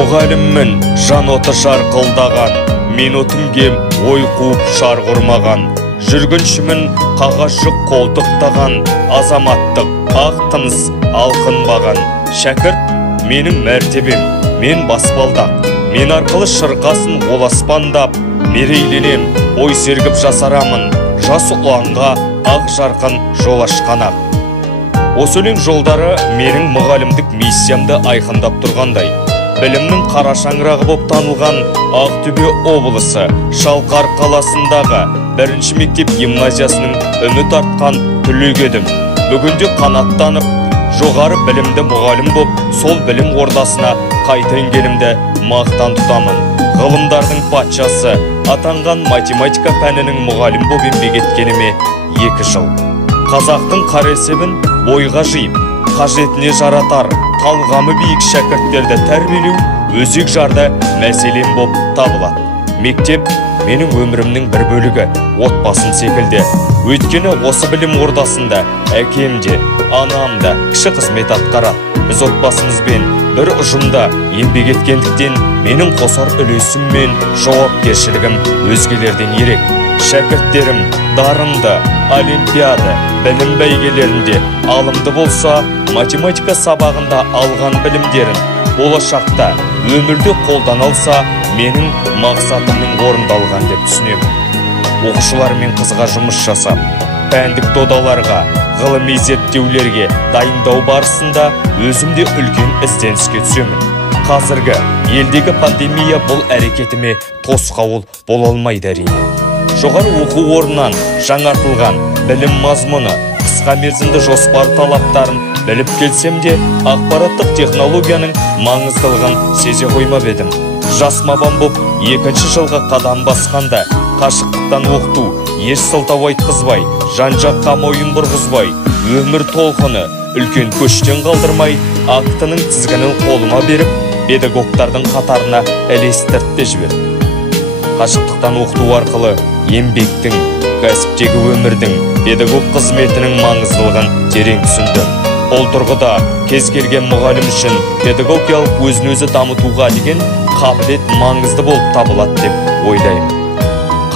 Мұғаліммін жан оты жарқылдаған, мен өтінген ой қуып шар құрмаған. Жүргіншімін қағаз жүк қолтықтаған, азаматтық ақ тыныс алқынбаған. Шәкірт менің мәртебем, мен баспалдақ, мен арқылы шырқасын ол аспандап. Мерейленем, ой сергіп жасарамын, жас ұланға ақ жарқын жол ашқан ақ. Осы өлең жолдары менің мұғалімдік миссиямды айқындап тұрғандай. Білімнің қара шаңырағы боп танылған Ақтөбе облысы Шалқар қаласындағы бірінші мектеп гимназиясының үміт артқан түлегі едім. Бүгінде қанаттанып, жоғары білімді мұғалім боп, сол білім ордасына қайта енгенімді мақтан тұтамын. Ғылымдардың патшасы атанған математика пәнінің мұғалім боп еңбек еткеніме 2 жыл. Қазақтың қара есебін бойға жиып, қажетіне жаратар талғамы биік шәкірттерді тәрбиелеу өзек жарды мәселем боп табылады. Мектеп менің өмірімнің бір бөлігі, отбасым секілді. Өйткені осы білім ордасында әкем де, анам да кіші қызмет атқарады. Біз отбасымызбен бір ұжымда еңбек еткендіктен менің қосар үлесім мен жауапкершілігім өзгелерден ерек. Шәкірттерім дарынды, олимпиада, білім бәйгелерінде алымды болса, математика сабағында алған білімдерін болашақта өмірде қолдан алса, менің мақсатымның орындалған деп түсінемін. Оқушылармен қызға жұмыс жасап, пәндік додаларға, ғылыми зерттеулерге дайындау барысында өзімде үлкен ізденіске түсемін. Қазіргі елдегі пандемия бұл әрекетіме тосқауыл бола алмайды әрине. Жоғары оқу орнынан жаңартылған білім мазмұны, қысқа мерзімді жоспар талаптарын біліп келсем де, ақпараттық технологияның маңыздылығын сезе қоймап едім. Жас маман боп 2-ші жылға қадам басқанда, қашықтықтан оқыту еш сылтау айтқызбай, жан-жаққа мойын бұрғызбай, өмір толқыны үлкен көштен қалдырмай, актының тізгінін қолыма беріп, педагогтардың қатарына ілестіртті жіберді. Қашықтықтан оқыту арқылы еңбектің, кәсіптегі өмірдің, педагог қызметінің маңыздылығын терең түсіндім. Ол тұрғыда кез келген мұғалім үшін педагогиялық өзін-өзі дамытуға деген қабілет маңызды болып табылады деп ойлаймын.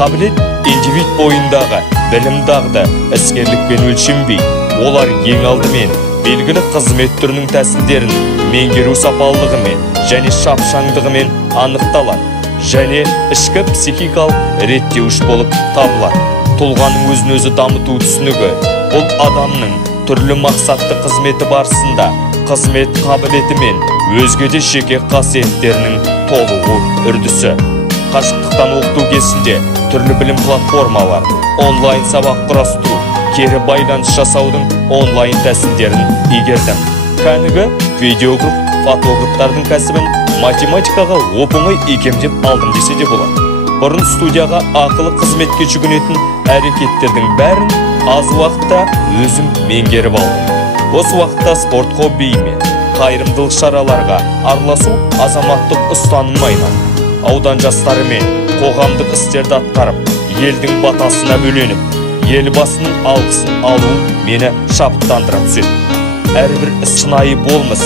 Қабілет индивид бойындағы білім дағды іскерлікпен өлшенбей, олар ең алдымен белгілі қызмет түрінің тәсілдерін меңгеру сапалылығымен және шапшаңдығымен анықталады және ішкі психикалық реттеуіш болып табылады. Тұлғаның өзін-өзі дамыту түсінігі бұл адамның түрлі мақсатты қызметі барысында қызмет қабілеті мен өзге де жеке қасиеттерінің толығу үрдісі. Қашықтықтан оқыту кезінде түрлі білім платформалар, онлайн сабақ құрастыру, кері байланыс жасаудың онлайн тәсілдерін игердім. Кәнігі видеограф, фотографтардың кәсібін математикаға оп-оңай икемдеп алдым десе де болады. Бұрын студияға ақылы қызметке жүгінетін әрекеттердің бәрін аз уақытта өзім меңгеріп алдым. Осы уақытта спорт хоббиіме, қайырымдылық шараларға араласу азаматтық ұстанымыма айналды. Аудан жастарымен қоғамдық істерді атқарып, елдің батасына бөленіп, елбасының алғысын алу мені шабыттандыра түседі. Әрбір шынайы болмыс,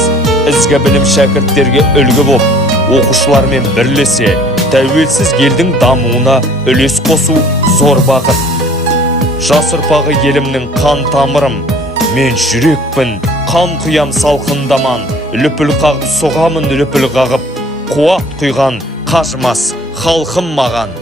ізгі білім шәкірттерге үлгі боп, оқушылармен бірлесе, тәуелсіз елдің дамуына үлес қосу зор бақыт. Жас ұрпағы елімнің қан тамырым, мен жүрекпін, қан құям салқындаман, лүпіл қағып соғамын лүпіл қағып, қуат құйған қажымас халқым маған.